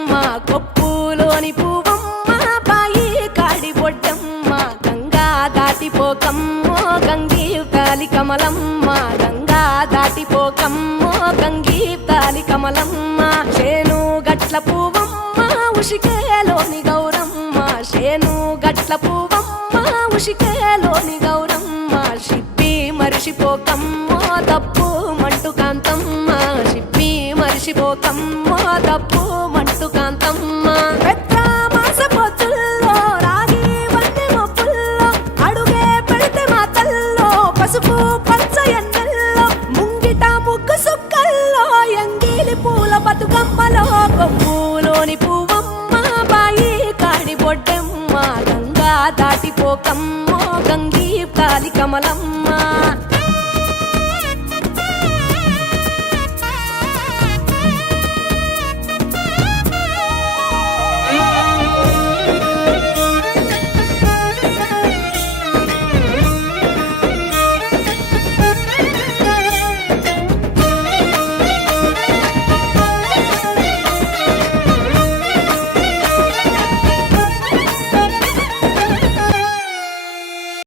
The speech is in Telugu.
బొడ్డమ్మ కొప్పులోని పువ్వమ్మ బాయి కాడి బొడ్డమ్మ గంగా దాటిపోకమ్మో గంగీ తాలి కమలమ్మ గంగా దాటిపోకమ్మో గంగీ తాలి కమలమ్మ చేను గట్ల పువ్వమ్మ ఉషికేలోని గౌరమ్మ చేను గట్ల పువ్వమ్మ ఉషికేలోని గౌరమ్మ షిప్పి మరిషిపోకమ్మో తప్పు మంటు కాంతమ్మ షిప్పి మరిషిపోకమ్మో తప్పు మంటు కాంతమ్మ పెద్ద మాస పొత్తుల్లో రాగి వంటి మొప్పుల్లో అడుగే పెడితే మాతల్లో పసుపు పచ్చ ఎన్నెల్లో ముంగిట ముగ్గు సుక్కల్లో ఎంగిలి పూల బతుకమ్మలో కొమ్ములోని పువ్వమ్మ బాయి కాడి బొడ్డమ్మ గంగా దాటిపోకమ్మో గంగీ తాలి కమలమ్మ